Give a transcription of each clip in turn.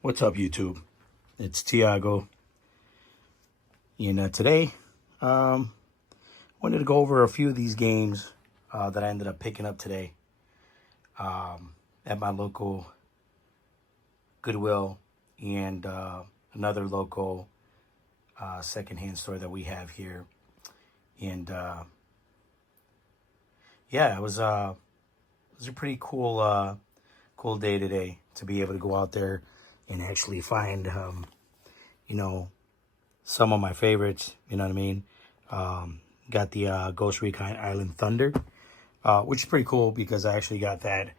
What's up, YouTube? It's Tiago. And today, wanted to go over a few of these games that I ended up picking up today at my local Goodwill and another local secondhand store that we have here. And yeah, it was a pretty cool day today to be able to go out there and actually find some of my favorites. You know what I mean? Got the Ghost Recon Island Thunder, which is pretty cool because I actually got that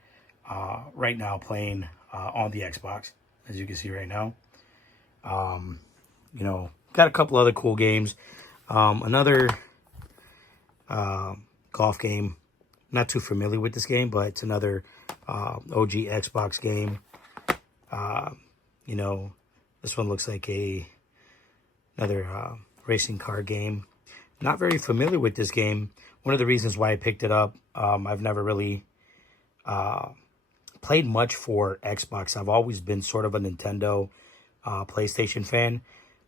right now playing on the Xbox, as you can see right now. Got a couple other cool games. Another golf game. Not too familiar with this game, but it's another OG Xbox game. This one looks like another racing car game. Not very familiar with this game. One of the reasons why I picked it up, I've never really played much for Xbox. I've always been sort of a Nintendo, PlayStation fan.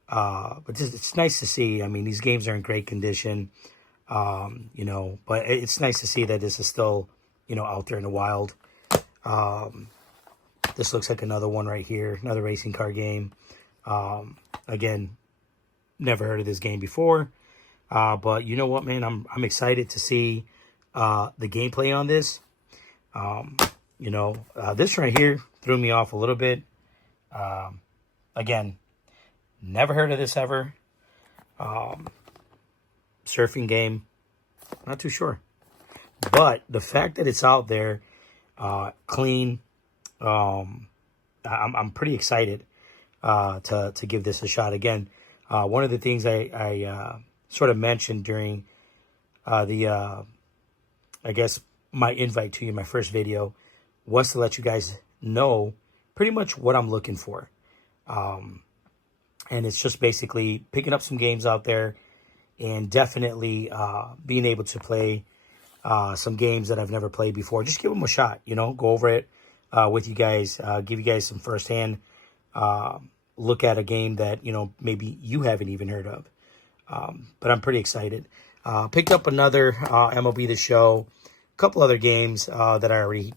But it's nice to see. I mean, these games are in great condition, but it's nice to see that this is still, out there in the wild. This looks like another one right here, another racing car game. Again, never heard of this game before. But you know what, man? I'm excited to see the gameplay on this. This right here threw me off a little bit. Again, never heard of this ever. Surfing game, not too sure. But the fact that it's out there, clean, I'm pretty excited to give this a shot. Again, one of the things I sort of mentioned during I guess my invite to you, my first video, was to let you guys know pretty much what I'm looking for. And it's just basically picking up some games out there and definitely being able to play some games that I've never played before. Just give them a shot, go over it with you guys, give you guys some firsthand look at a game that, maybe you haven't even heard of. But I'm pretty excited. Picked up another MLB The Show, a couple other games that I already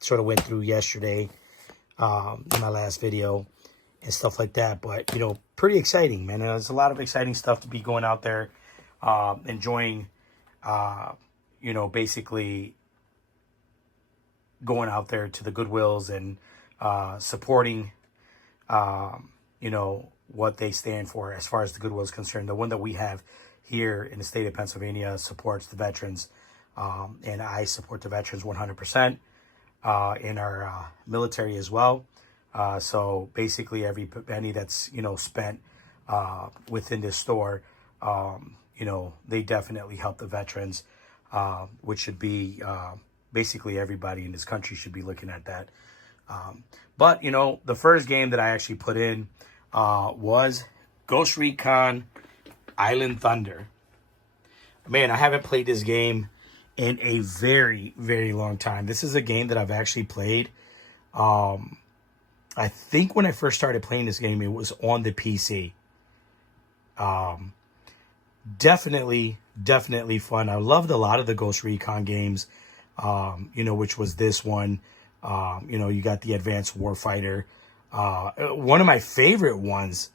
sort of went through yesterday in my last video and stuff like that. But, pretty exciting, man. There's a lot of exciting stuff to be going out there, enjoying, basically going out there to the Goodwills and supporting, what they stand for as far as the Goodwill is concerned. The one that we have here in the state of Pennsylvania supports the veterans, and I support the veterans 100% in our military as well. So basically every penny that's, spent within this store, they definitely help the veterans, which should be basically everybody in this country should be looking at that. But, the first game that I actually put in was Ghost Recon Island Thunder. Man, I haven't played this game in a very, very long time. This is a game that I've actually played. I think when I first started playing this game, it was on the PC. Definitely fun. I loved a lot of the Ghost Recon games, which was this one. You got the Advanced Warfighter. One of my favorite ones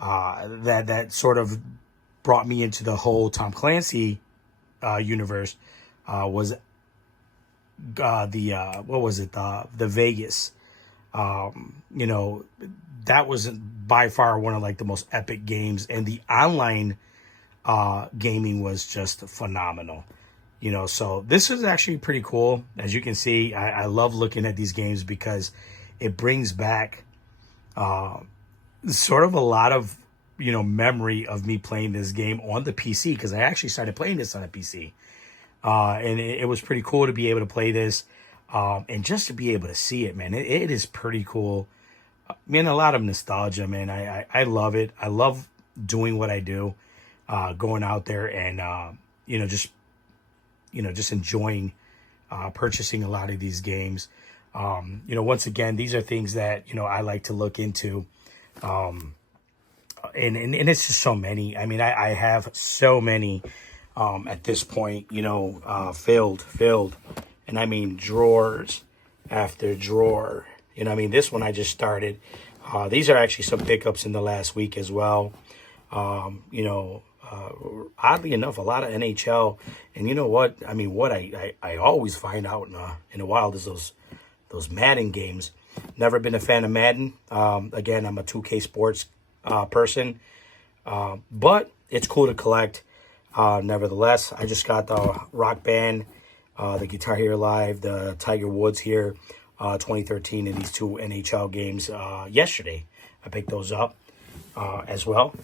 that sort of brought me into the whole Tom Clancy universe was the Vegas. That was by far one of like the most epic games, and the online gaming was just phenomenal. So this is actually pretty cool. As you can see, I love looking at these games because it brings back sort of a lot of, memory of me playing this game on the PC, because I actually started playing this on a PC. And it was pretty cool to be able to play this and just to be able to see it, man. It is pretty cool. Man, a lot of nostalgia, man. I love it. I love doing what I do, going out there and, just enjoying purchasing a lot of these games. Once again, these are things that, I like to look into. And it's just so many. I mean, I have so many at this point, filled. And I mean, drawers after drawer. I mean, this one I just started. These are actually some pickups in the last week as well. Oddly enough, a lot of NHL. And you know what? I mean, what I always find out in the wild is those Madden games. Never been a fan of Madden. Again, I'm a 2K sports person. But it's cool to collect. Nevertheless, I just got the Rock Band, the Guitar Hero Live, the Tiger Woods here, 2013, and these two NHL games yesterday. I picked those up as well.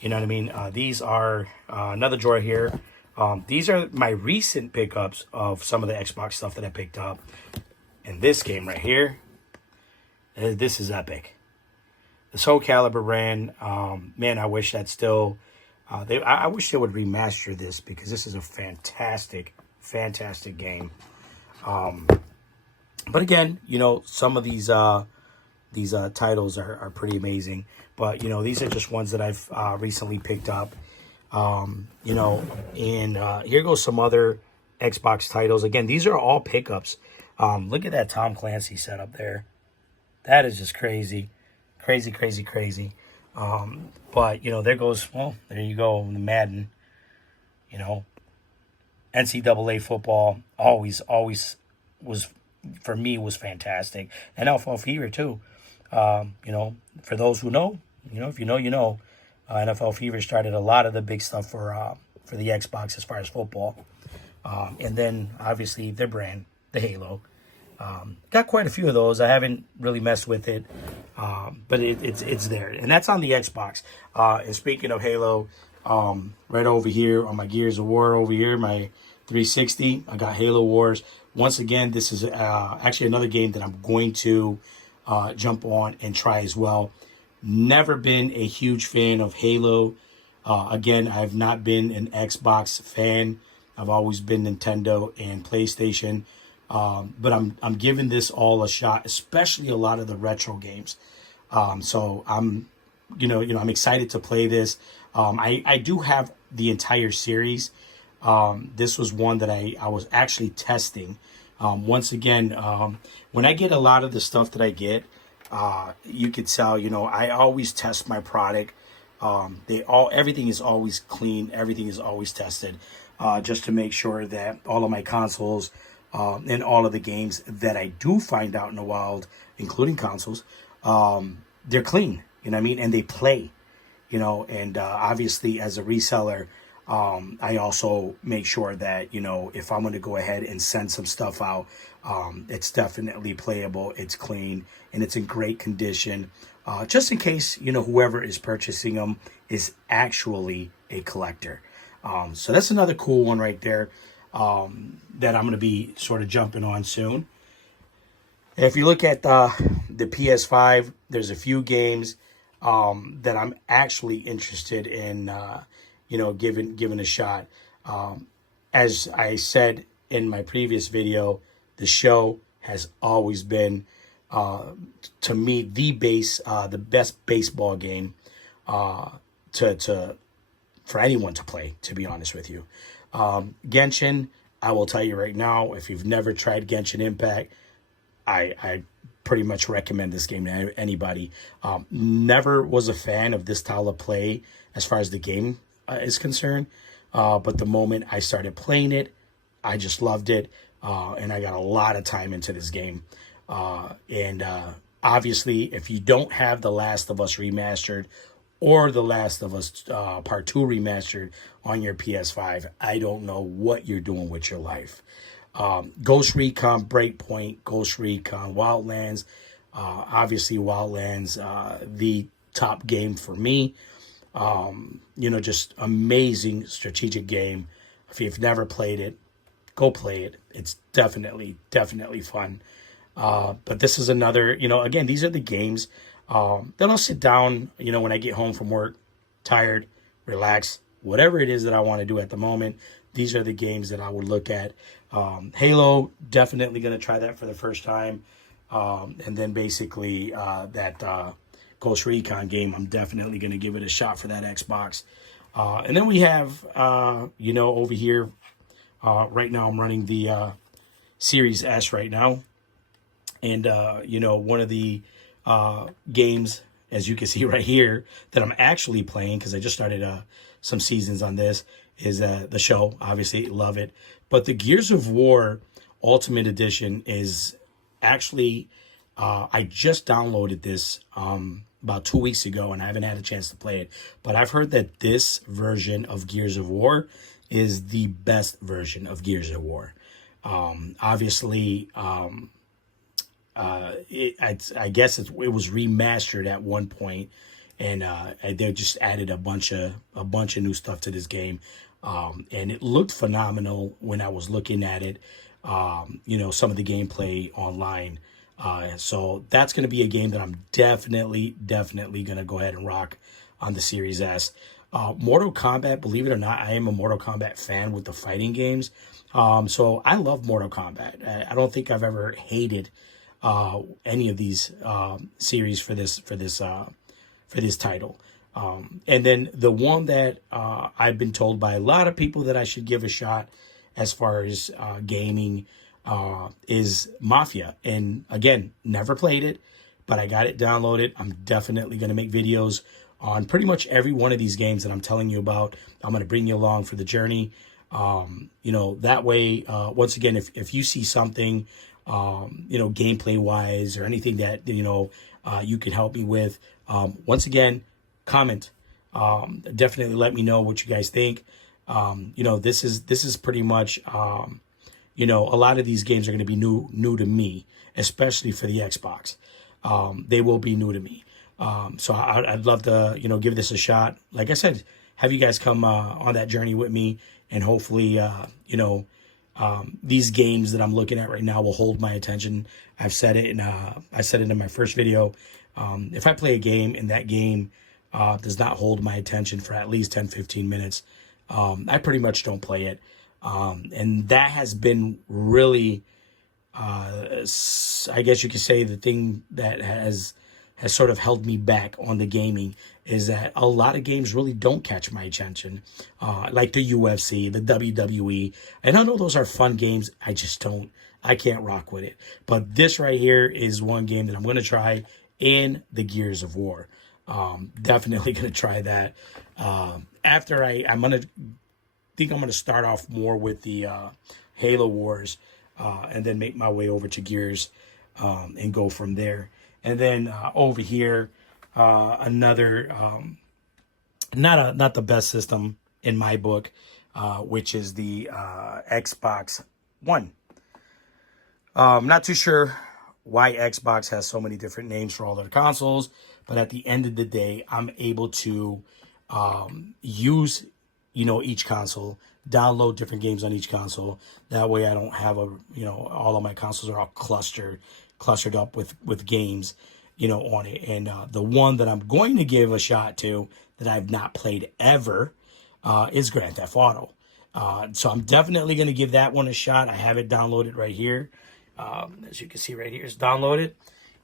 You know what I mean? These are another drawer here. These are my recent pickups of some of the Xbox stuff that I picked up. And this game right here, this is epic. The Soul Calibur brand, man, I wish that still... I wish they would remaster this, because this is a fantastic game. But again, some of these titles are pretty amazing. But these are just ones that I've recently picked up. And here goes some other Xbox titles. Again, these are all pickups. Look at that Tom Clancy setup there. That is just crazy. Crazy. But, there goes, well, there you go, the Madden. NCAA football always was, for me, was fantastic. And NFL Fever, too. For those who know, if you know, you know. NFL Fever started a lot of the big stuff for the Xbox as far as football. And then, obviously, their brand, the Halo. Got quite a few of those. I haven't really messed with it, but it's there. And that's on the Xbox. And speaking of Halo, right over here on my Gears of War over here, my 360, I got Halo Wars. Once again, this is actually another game that I'm going to jump on and try as well. Never been a huge fan of Halo. Again, I've not been an Xbox fan. I've always been Nintendo and PlayStation. But I'm giving this all a shot, especially a lot of the retro games. So I'm excited to play this. I do have the entire series. This was one that I was actually testing. Once again, when I get a lot of the stuff that I get, you could tell, I always test my product. Everything is always clean. Everything is always tested, just to make sure that all of my consoles, and all of the games that I do find out in the wild, including consoles, they're clean, and they play, and obviously as a reseller, I also make sure that, if I'm going to go ahead and send some stuff out, it's definitely playable, it's clean, and it's in great condition, just in case, whoever is purchasing them is actually a collector. So that's another cool one right there. That I'm going to be sort of jumping on soon. If you look at the PS5, there's a few games that I'm actually interested in, giving a shot. As I said in my previous video, the show has always been, to me, the best baseball game for anyone to play, to be honest with you. Genshin, I will tell you right now, if you've never tried Genshin Impact, I pretty much recommend this game to anybody. Never was a fan of this style of play as far as the game is concerned, but the moment I started playing it, I just loved it, and I got a lot of time into this game. And obviously, if you don't have The Last of Us Remastered or The Last of Us Part 2 Remastered on your PS5, I don't know what you're doing with your life. Ghost Recon Breakpoint, Ghost Recon Wildlands, obviously Wildlands, the top game for me. Just amazing strategic game. If you've never played it, go play it. It's definitely fun. But this is another, again, these are the games then I'll sit down, when I get home from work, tired, relax, whatever it is that I want to do at the moment, these are the games that I would look at. Halo, definitely going to try that for the first time. And then basically that Ghost Recon game, I'm definitely going to give it a shot for that Xbox. And then we have, over here, right now I'm running the Series S right now. And, one of the games, as you can see right here, that I'm actually playing, because I just started some seasons on this, is the show. Obviously, love it. But the Gears of War Ultimate Edition is actually, I just downloaded this about 2 weeks ago, and I haven't had a chance to play it. But I've heard that this version of Gears of War is the best version of Gears of War. Obviously, I guess it was remastered at one point, and they just added a bunch of new stuff to this game, and it looked phenomenal when I was looking at it. Some of the gameplay online. So that's going to be a game that I'm definitely going to go ahead and rock on the Series S. Mortal Kombat, believe it or not, I am a Mortal Kombat fan with the fighting games. So I love Mortal Kombat. I don't think I've ever hated any of these series for this title. And then the one that I've been told by a lot of people that I should give a shot as far as gaming is Mafia. And again, never played it, but I got it downloaded. I'm definitely going to make videos on pretty much every one of these games that I'm telling you about. I'm going to bring you along for the journey. That way, once again, if you see something, gameplay wise or anything that, you can help me with, once again, comment, definitely let me know what you guys think. This is pretty much, a lot of these games are going to be new to me, especially for the Xbox. They will be new to me. So I'd love to, give this a shot. Like I said, have you guys come on that journey with me, and hopefully, these games that I'm looking at right now will hold my attention. I've said it, and I said it in my first video. If I play a game and that game does not hold my attention for at least 10, 15 minutes, I pretty much don't play it. And that has been really, I guess you could say, the thing that has sort of held me back on the gaming, is that a lot of games really don't catch my attention, like the UFC, the WWE. And I know those are fun games. I can't rock with it. But this right here is one game that I'm going to try, in the Gears of War. Definitely going to try that. After I'm going to start off more with the Halo Wars, and then make my way over to Gears, and go from there. And then over here, another, not the best system in my book, which is the Xbox One. I'm not too sure why Xbox has so many different names for all their consoles, but at the end of the day, I'm able to use, each console, download different games on each console. That way I don't have all of my consoles are all clustered up with games, on it. And the one that I'm going to give a shot to, that I've not played ever, is Grand Theft Auto. So I'm definitely going to give that one a shot. I have it downloaded right here. As you can see right here, it's downloaded.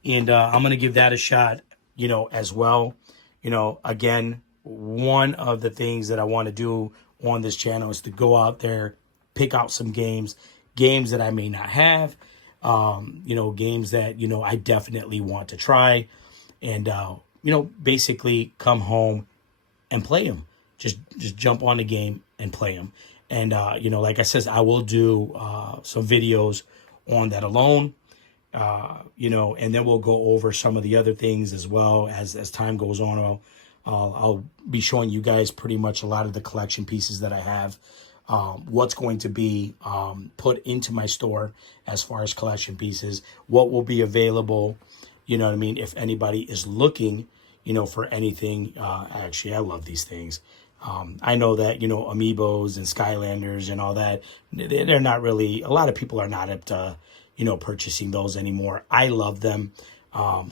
And I'm going to give that a shot, as well. Again, one of the things that I want to do on this channel is to go out there, pick out some games that I may not have, games that, I definitely want to try, and, basically come home and play them. Just jump on the game and play them. And, like I said, I will do some videos on that alone, and then we'll go over some of the other things as well as time goes on. I'll be showing you guys pretty much a lot of the collection pieces that I have, what's going to be put into my store as far as collection pieces, what will be available, if anybody is looking, for anything. Actually, I love these things. I know that, Amiibos and Skylanders and all that, they're not really, a lot of people are not up to, purchasing those anymore. I love them.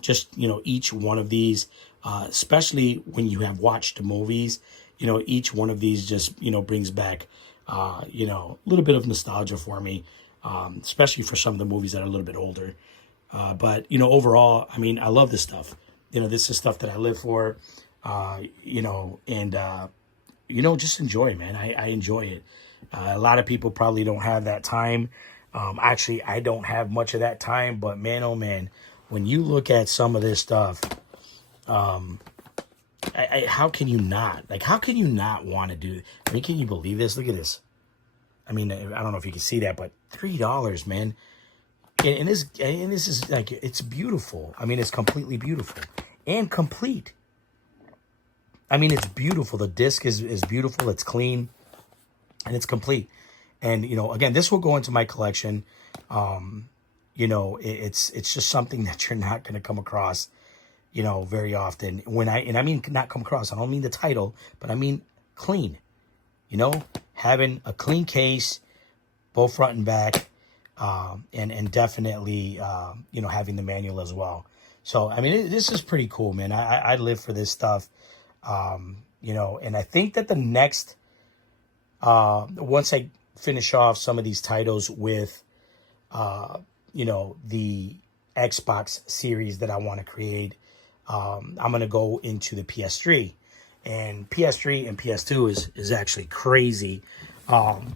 Just, each one of these, especially when you have watched the movies, each one of these just, brings back You know, a little bit of nostalgia for me, especially for some of the movies that are a little bit older. But, you know, overall, I mean, I love this stuff. You know, this is stuff that I live for, you know, and, you know, just enjoy it, man. I enjoy it. A lot of people probably don't have that time. Actually, I don't have much of that time, but man, oh man, when you look at some of this stuff, how can you not? Like, how can you not want to do? I mean, can you believe this? Look at this. I mean, I don't know if you can see that, but $3, man. And this is like, it's beautiful. I mean, it's completely beautiful and complete. I mean, it's beautiful. The disc is beautiful. It's clean and it's complete. And, you know, again, this will go into my collection. You know, it's just something that you're not going to come across, you know, very often. And I mean, not come across, I don't mean the title, but I mean clean, you know, having a clean case, both front and back, and definitely, you know, having the manual as well. So, I mean, this is pretty cool, man. I live for this stuff, you know, and I think that the next, once I finish off some of these titles with, you know, the Xbox series that I want to create, I'm going to go into the PS3. And PS3 and PS2 is actually crazy,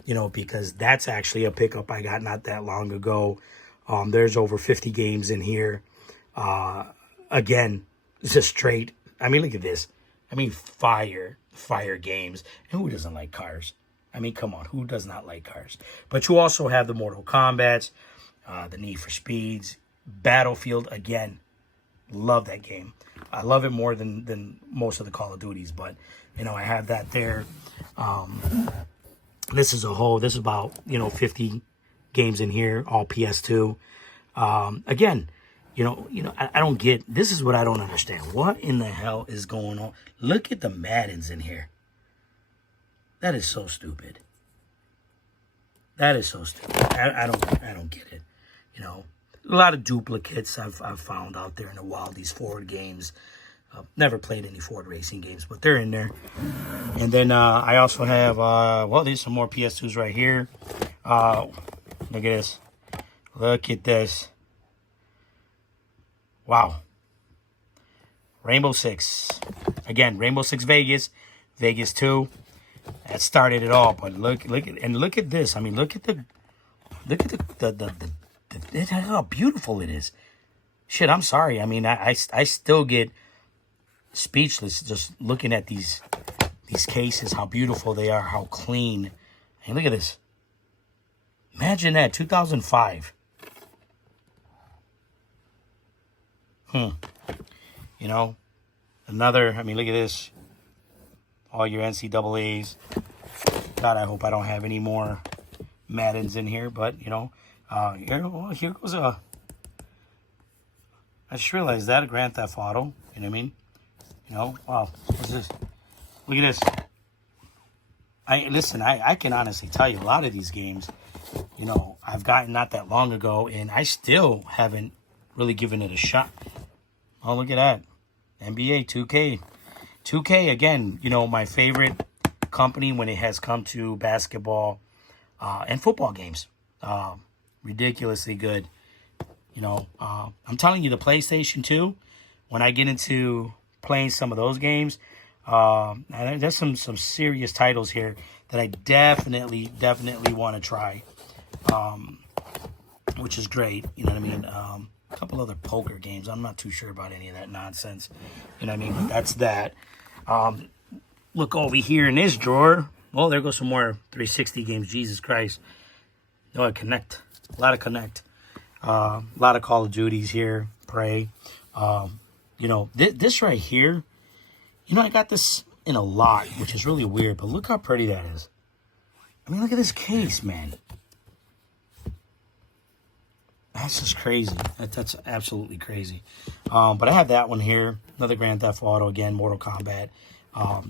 you know, because that's actually a pickup I got not that long ago. There's over 50 games in here. Again, just straight. I mean, look at this. I mean, fire games. And who doesn't like cars? I mean, come on, who does not like cars? But you also have the Mortal Kombats, the Need for Speeds, Battlefield. Again, love that game. I love it more than most of the Call of Duties, but, you know, I have that there. This is about, you know, 50 games in here, all PS2. Again, you know, I don't get, this is what I don't understand. What in the hell is going on? Look at the Maddens in here. That is so stupid. That is so stupid. I don't get it. You know, a lot of duplicates I've found out there in the wild. These Ford games. Never played any Ford racing games, but they're in there. And then I also have well, there's some more PS2s right here. Look at this. Look at this. Wow. Rainbow Six. Again, Rainbow Six Vegas, Vegas 2. That started it all, but look at this. I mean, look at how beautiful it is. Shit, I'm sorry. I mean, I still get speechless just looking at these cases, how beautiful they are, how clean. And look at this. Imagine that, 2005. You know, another, I mean, look at this. All your NCAAs. God, I hope I don't have any more Maddens in here, but, you know, here goes a, I just realized that, a Grand Theft Auto, you know what I mean? You know, wow, what's this? Look at this. Listen, I can honestly tell you a lot of these games, you know, I've gotten not that long ago, and I still haven't really given it a shot. Oh, look at that. NBA 2K. 2K, again, you know, my favorite company when it has come to basketball and football games. Ridiculously good. You know, I'm telling you, the PlayStation 2, when I get into playing some of those games, there's some serious titles here that I definitely want to try, which is great. You know what I mean? A couple other poker games. I'm not too sure about any of that nonsense. You know what I mean? But that's that. Look over here in this drawer. Oh, there goes some more 360 games. Jesus Christ. No, I Connect. A lot of Connect. A lot of Call of Duties here. Prey. You know, this right here, you know, I got this in a lot, which is really weird, but look how pretty that is. I mean, look at this case, man. That's just crazy. That's absolutely crazy. But I have that one here. Another Grand Theft Auto, again, Mortal Kombat.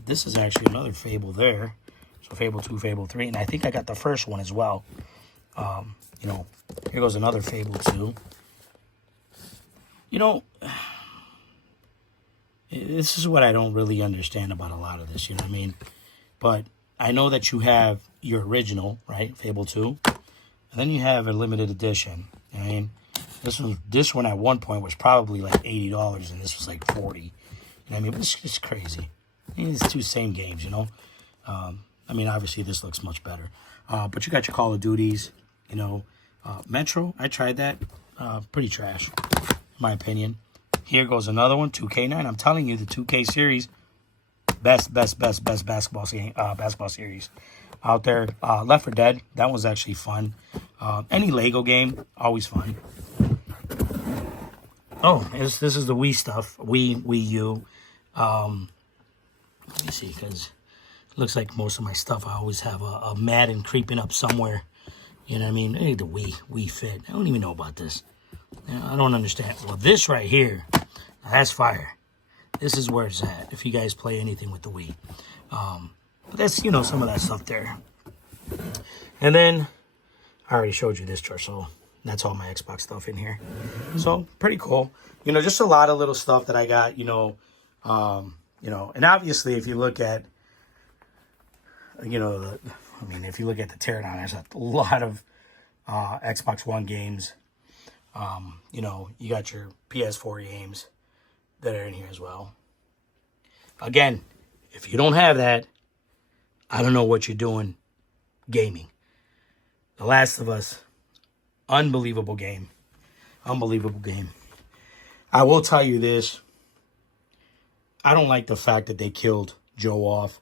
This is actually another Fable there. So Fable 2, Fable 3. And I think I got the first one as well. You know, here goes another Fable 2. You know, this is what I don't really understand about a lot of this, you know what I mean? But I know that you have your original, right? Fable 2. And then you have a limited edition. I mean, this one at one point was probably like $80, and this was like $40. I mean, it's crazy. I mean, it's two same games, you know. I mean, obviously this looks much better. But you got your Call of Duties, you know. Metro, I tried that. Pretty trash, in my opinion. Here goes another one, 2K9. I'm telling you, the 2K series, best basketball series out there. Left 4 Dead, that was actually fun. Any Lego game, always fun. Oh, this is the Wii stuff. Wii U. Let me see, because it looks like most of my stuff, I always have a Madden creeping up somewhere. You know what I mean? Hey, the Wii Fit. I don't even know about this. I don't understand. Well, this right here, that's fire. This is where it's at, if you guys play anything with the Wii. But that's, you know, some of that stuff there. And then, I already showed you this chart, so that's all my Xbox stuff in here. So, pretty cool. You know, just a lot of little stuff that I got, you know, and obviously, if you look at, you know, if you look at the teardown, there's a lot of Xbox One games. You know, you got your PS4 games that are in here as well. Again, if you don't have that, I don't know what you're doing gaming. The Last of Us, unbelievable game. Unbelievable game. I will tell you this. I don't like the fact that they killed Joe off.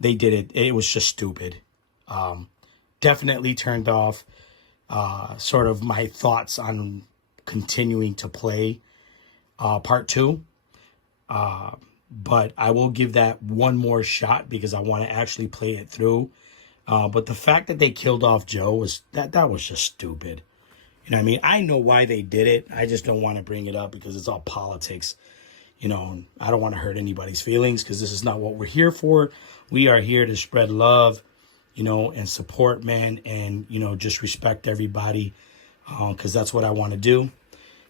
They did it. It was just stupid. Definitely turned off sort of my thoughts on continuing to play part 2. But I will give that one more shot because I want to actually play it through. But the fact that they killed off Joe was that was just stupid. You know what I mean? I know why they did it. I just don't want to bring it up because it's all politics. You know, I don't want to hurt anybody's feelings because this is not what we're here for. We are here to spread love, you know, and support, man, and, you know, just respect everybody because that's what I want to do.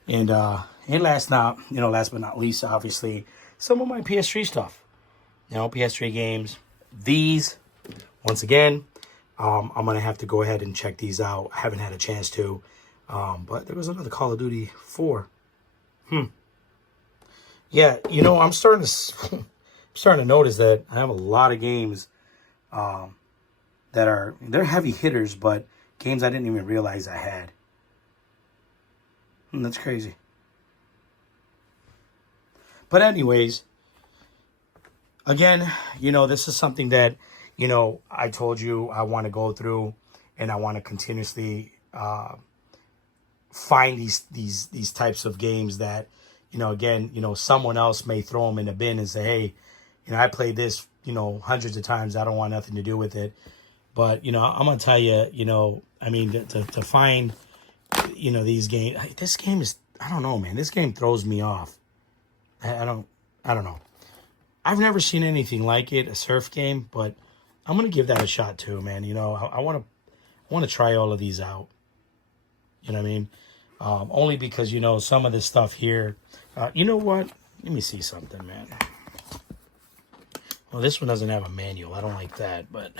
And last but not least, obviously, some of my PS3 stuff. You know, PS3 games. These, once again, I'm going to have to go ahead and check these out. I haven't had a chance to. But there was another Call of Duty 4. Yeah, you know, I'm starting to notice that I have a lot of games they're heavy hitters, but games I didn't even realize I had. That's crazy. But anyways, again, you know, this is something that, you know, I told you I want to go through and I want to continuously find these types of games that, you know, again, you know, someone else may throw them in the bin and say, hey, you know, I played this, you know, hundreds of times. I don't want nothing to do with it. But, you know, I'm going to tell you, you know, I mean, to find, you know, these games, this game is, I don't know, man. This game throws me off. I don't know. I've never seen anything like it, a surf game, but I'm going to give that a shot too, man. You know, I want to try all of these out. You know what I mean? Only because, you know, some of this stuff here, you know what? Let me see something, man. Well, this one doesn't have a manual. I don't like that, but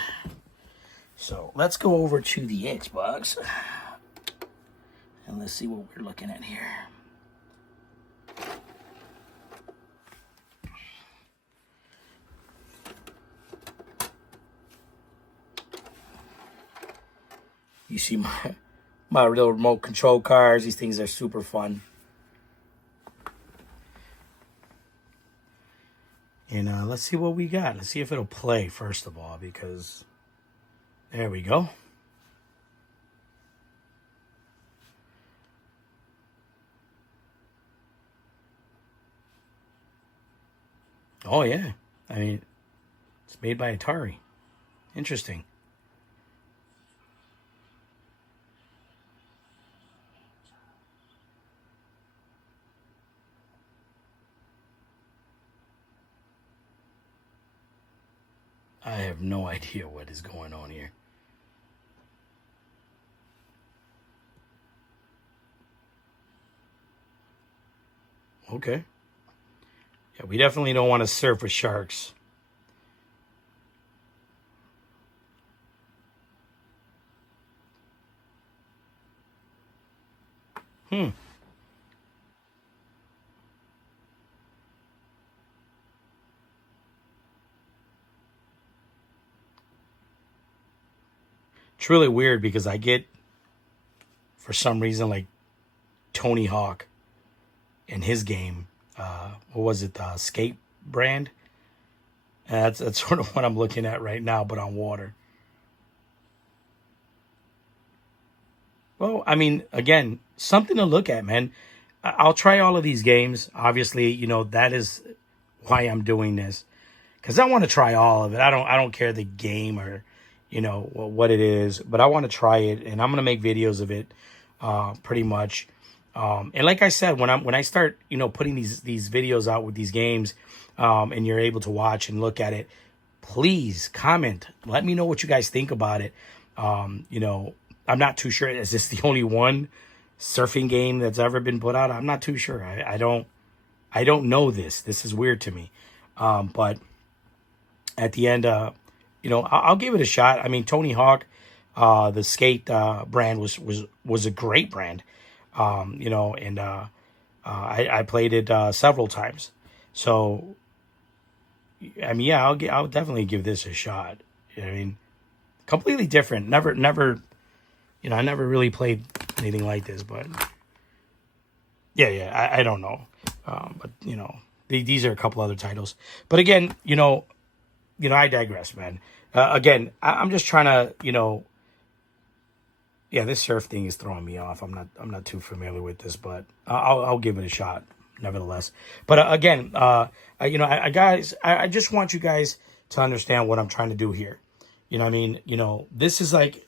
so let's go over to the Xbox and let's see what we're looking at here. You see my little remote control cars. These things are super fun. And let's see what we got. Let's see if it'll play, first of all, because there we go. Oh, yeah. I mean, it's made by Atari. Interesting. I have no idea what is going on here. Okay. Yeah, we definitely don't want to surf with sharks. Hmm. It's really weird because I get, for some reason, like Tony Hawk in his game. What was it? The skate brand. And that's sort of what I'm looking at right now, but on water. Well, I mean, again, something to look at, man. I'll try all of these games. Obviously, that is why I'm doing this, because I want to try all of it. I don't care the game or what it is, but I want to try it, and I'm gonna make videos of it, pretty much. And like I said, when I start putting these videos out with these games, and you're able to watch and look at it, please comment. Let me know what you guys think about it. I'm not too sure. Is this the only one surfing game that's ever been put out? I'm not too sure. I don't know this. This is weird to me. But at the end, I'll give it a shot. I mean, Tony Hawk, the skate brand was a great brand. And I played it several times. So I mean, yeah, I'll definitely give this a shot. I mean, completely different. Never. I never really played anything like this, but yeah, I don't know. But these are a couple other titles. But again, I digress, man. Again, I'm just trying to, yeah, this surf thing is throwing me off. I'm not too familiar with this, but I'll give it a shot, nevertheless. But again, guys, I just want you guys to understand what I'm trying to do here. You know what I mean? This is like,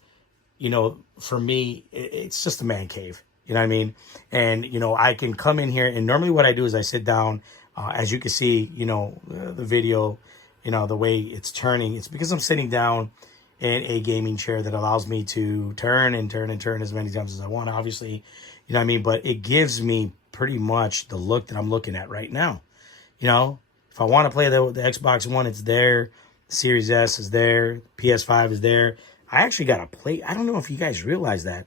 for me, it's just a man cave. You know what I mean? And, I can come in here, and normally what I do is I sit down, as you can see, the video, the way it's turning. It's because I'm sitting down in a gaming chair that allows me to turn and turn and turn as many times as I want, obviously. You know what I mean? But it gives me pretty much the look that I'm looking at right now. If I want to play the Xbox One, it's there. The Series S is there. PS5 is there. I actually got a play. I don't know if you guys realize that.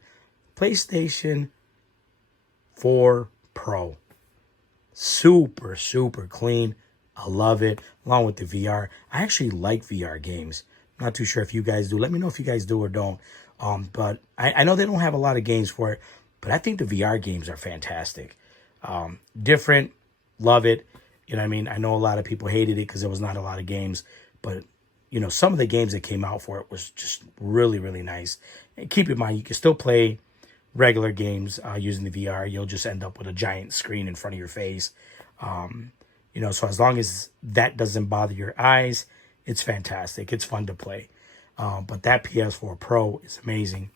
PlayStation 4 Pro. Super, super clean. I love it. Along with the VR. I actually like VR games. I'm not too sure if you guys do. Let me know if you guys do or don't. But I know they don't have a lot of games for it. But I think the VR games are fantastic. Different. Love it. You know what I mean? I know a lot of people hated it because there was not a lot of games. But some of the games that came out for it was just really, really nice. And keep in mind, you can still play regular games using the VR. You'll just end up with a giant screen in front of your face. So as long as that doesn't bother your eyes, it's fantastic. It's fun to play. But that PS4 Pro is amazing.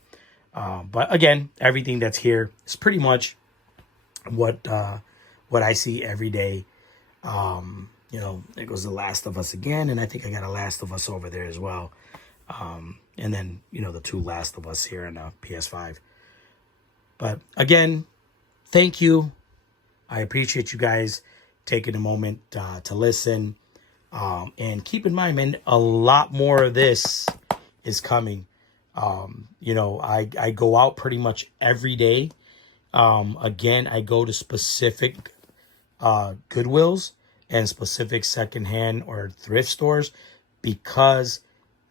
But again, everything that's here is pretty much what I see every day. There goes The Last of Us again, and I think I got a Last of Us over there as well. And then, the two Last of Us here on PS5. But again, thank you. I appreciate you guys taking a moment to listen. And keep in mind, man, a lot more of this is coming. I go out pretty much every day. Again, I go to specific Goodwills and specific secondhand or thrift stores because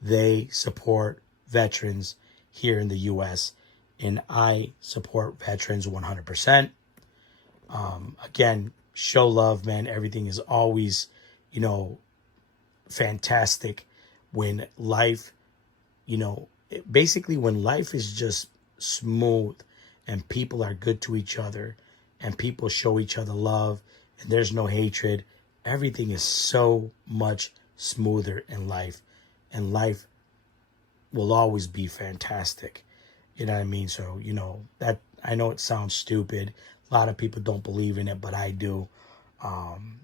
they support veterans here in the U.S. And I support veterans 100%. Again, show love, man. Everything is always, fantastic when life, basically when life is just smooth and people are good to each other and people show each other love and there's no hatred. Everything is so much smoother in life, and life will always be fantastic. You know what I mean? So, that I know it sounds stupid. A lot of people don't believe in it, but I do. And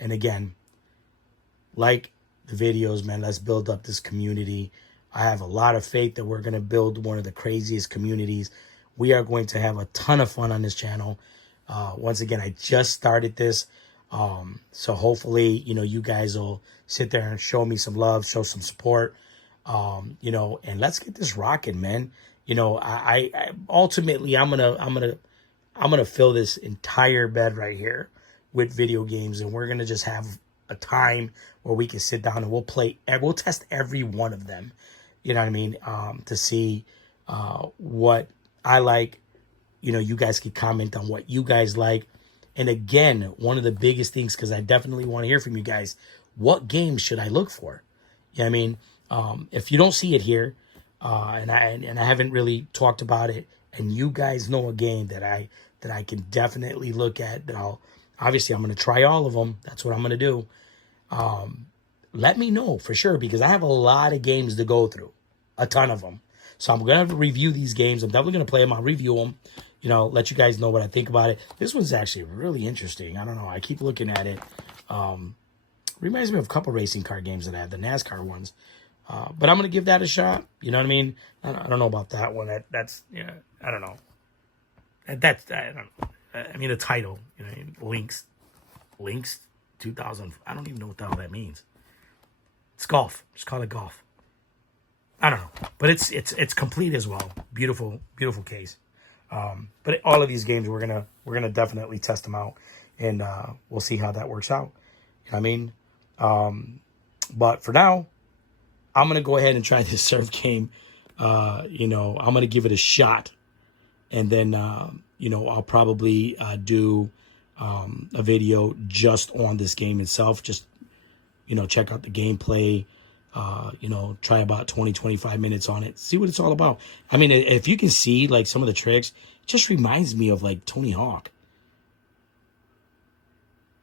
again, like the videos, man, let's build up this community. I have a lot of faith that we're going to build one of the craziest communities. We are going to have a ton of fun on this channel. Once again, I just started this. So hopefully, you guys will sit there and show me some love, show some support, and let's get this rocking, man. I ultimately, I'm going to I'm going to fill this entire bed right here with video games, and we're going to just have a time where we can sit down and we'll test every one of them. You know what I mean? To see what I like. You know, you guys can comment on what you guys like. And again, one of the biggest things, because I definitely want to hear from you guys, what games should I look for? You know what I mean? If you don't see it here, and I haven't really talked about it, and you guys know a game that I can definitely look at, that obviously I'm going to try all of them. That's what I'm going to do. Let me know for sure, because I have a lot of games to go through, a ton of them. So I'm going to review these games. I'm definitely going to play them. I'll review them, you know, let you guys know what I think about it. This one's actually really interesting. I don't know. I keep looking at it. Reminds me of a couple racing car games that I have, the NASCAR ones. But I'm going to give that a shot. You know what I mean? I don't know about that one. That's, you know, I don't know. I don't know. I mean, the title, you know, Links 2000. I don't even know what the hell that means. It's golf. Just call it golf. I don't know, but it's complete as well. Beautiful case. But all of these games, we're gonna definitely test them out, and we'll see how that works out. You know what I mean? But for now, I'm gonna go ahead and try this surf game. You know, I'm gonna give it a shot, and then you know, I'll probably do a video just on this game itself. Just, you know, check out the gameplay. You know, try about 20-25 minutes on it. See what it's all about. I mean, if you can see like some of the tricks, it just reminds me of like Tony Hawk.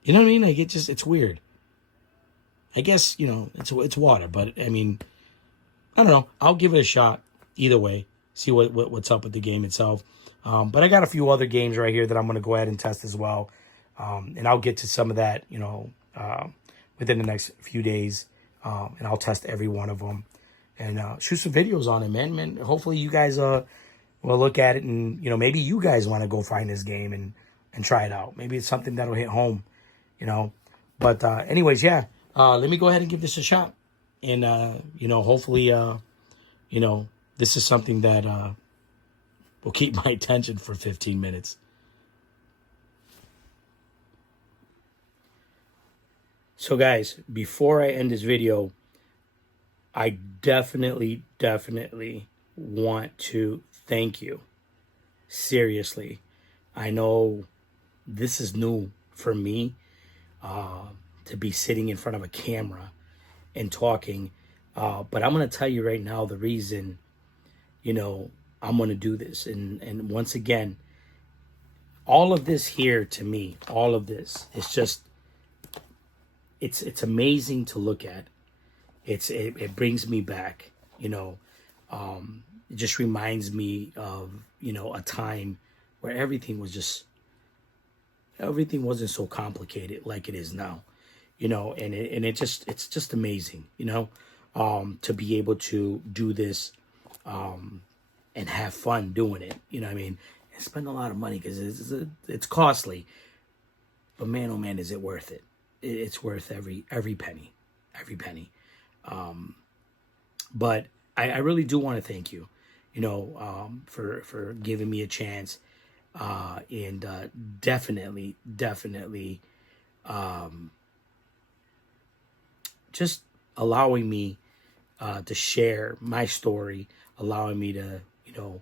You know what I mean? Like it's weird. I guess, you know, it's water, but I mean, I don't know. I'll give it a shot either way. See what's up with the game itself. But I got a few other games right here that I'm going to go ahead and test as well. And I'll get to some of that, you know, within the next few days. And I'll test every one of them and shoot some videos on it, man. Hopefully you guys will look at it, and, you know, maybe you guys want to go find this game and try it out. Maybe it's something that'll hit home, you know. But anyways, yeah, let me go ahead and give this a shot. And, you know, hopefully, you know, this is something that will keep my attention for 15 minutes. So guys, before I end this video, I definitely want to thank you. Seriously. I know this is new for me, to be sitting in front of a camera and talking. But I'm going to tell you right now the reason, you know, I'm going to do this. And once again, all of this here to me, all of this, it's just, it's amazing to look at. It brings me back, you know. It just reminds me of, you know, a time where everything wasn't so complicated like it is now, you know. And it's just amazing, you know, to be able to do this, and have fun doing it, you know what I mean, and spend a lot of money, because it's costly, but man, oh man, is it worth it. It's worth every penny. But I really do want to thank you, you know, for giving me a chance, and definitely, just allowing me to share my story, allowing me to, you know,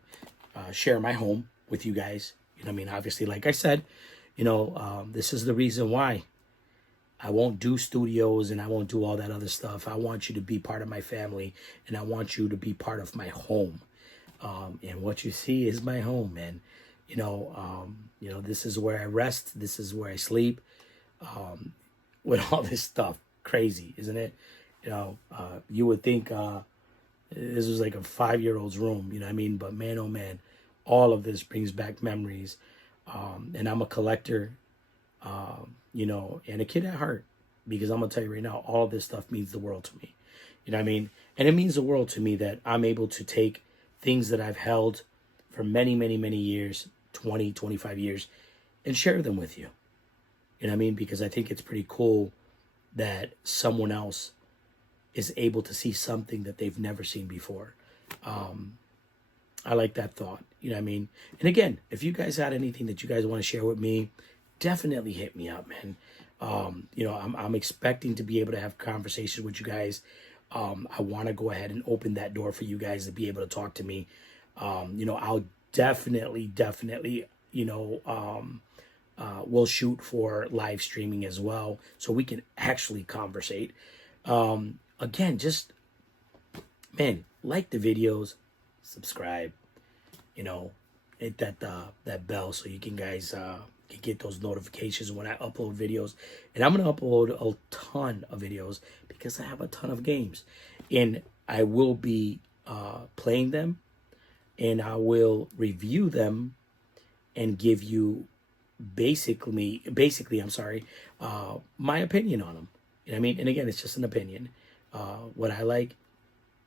share my home with you guys. You know what I mean? Obviously, like I said, you know, this is the reason why I won't do studios and I won't do all that other stuff. I want you to be part of my family, and I want you to be part of my home. And what you see is my home, man. You know, this is where I rest. This is where I sleep. With all this stuff, crazy, isn't it? You know, you would think this was like a 5-year-old's room. You know what I mean? But man, oh man, all of this brings back memories. And I'm a collector. You know, and a kid at heart, because I'm going to tell you right now, all this stuff means the world to me. You know what I mean? And it means the world to me that I'm able to take things that I've held for many years, 20, 25 years, and share them with you. You know what I mean? Because I think it's pretty cool that someone else is able to see something that they've never seen before. I like that thought. You know what I mean? And again, if you guys had anything that you guys want to share with me, definitely hit me up, man. You know, I'm expecting to be able to have conversations with you guys. I want to go ahead and open that door for you guys to be able to talk to me. You know, I'll definitely, you know, we'll shoot for live streaming as well, so we can actually conversate. Again, just, man, like the videos, subscribe, you know, hit that bell so you can guys can get those notifications when I upload videos. And I'm gonna upload a ton of videos because I have a ton of games, and I will be playing them, and I will review them and give you basically I'm sorry, my opinion on them. You know what I mean? And again, it's just an opinion. What I like,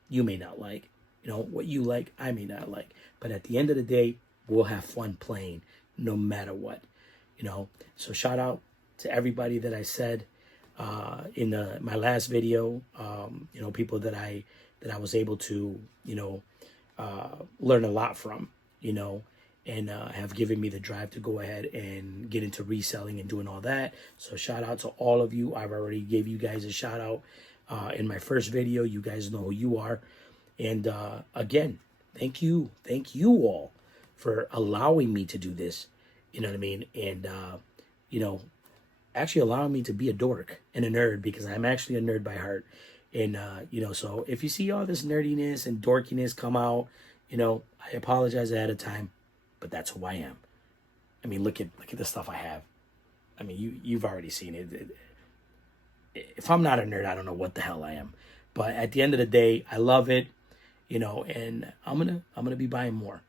you may not like. You know, what you like, I may not like. But at the end of the day, we'll have fun playing no matter what. You know, so shout out to everybody that I said in my last video. You know, people that I was able to, you know, learn a lot from, you know, and have given me the drive to go ahead and get into reselling and doing all that. So shout out to all of you. I've already gave you guys a shout out in my first video. You guys know who you are. And again, thank you all for allowing me to do this. You know what I mean? And, you know, actually allowing me to be a dork and a nerd, because I'm actually a nerd by heart. And, you know, so if you see all this nerdiness and dorkiness come out, you know, I apologize ahead of time, but that's who I am. I mean, look at the stuff I have. I mean, you've already seen it. If I'm not a nerd, I don't know what the hell I am. But at the end of the day, I love it, you know, and I'm gonna be buying more.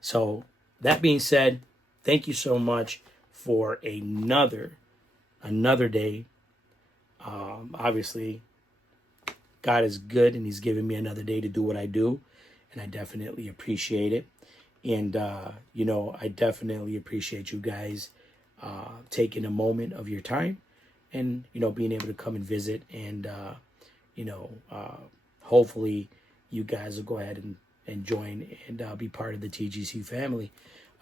So that being said, thank you so much for another day. Obviously, God is good, and He's given me another day to do what I do, and I definitely appreciate it. And you know, I definitely appreciate you guys taking a moment of your time, and you know, being able to come and visit, and you know, hopefully you guys will go ahead and join and be part of the TGC family.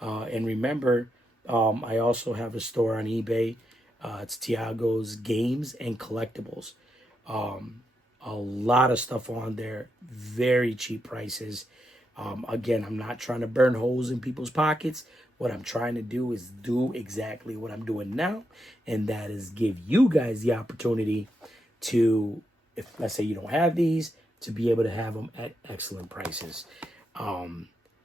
And remember, I also have a store on eBay. It's Tiago's Games and Collectibles. A lot of stuff on there, very cheap prices. Again, I'm not trying to burn holes in people's pockets. What I'm trying to do is do exactly what I'm doing now, and that is give you guys the opportunity to, if let's say you don't have these, to be able to have them at excellent prices.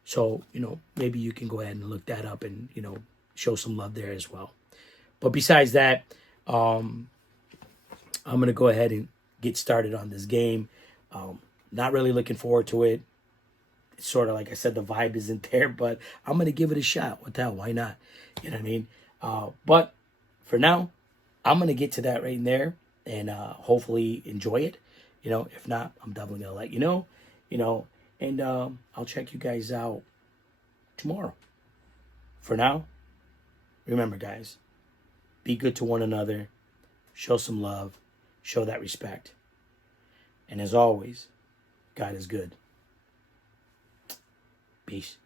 So, you know, maybe you can go ahead and look that up and, you know, show some love there as well. But besides that, I'm going to go ahead and get started on this game. Not really looking forward to it. It's sort of like I said, the vibe isn't there, but I'm going to give it a shot. What the hell? Why not? You know what I mean? But for now, I'm going to get to that right there and hopefully enjoy it. You know, if not, I'm definitely going to let you know, and I'll check you guys out tomorrow. For now, remember, guys, be good to one another, show some love, show that respect. And as always, God is good. Peace.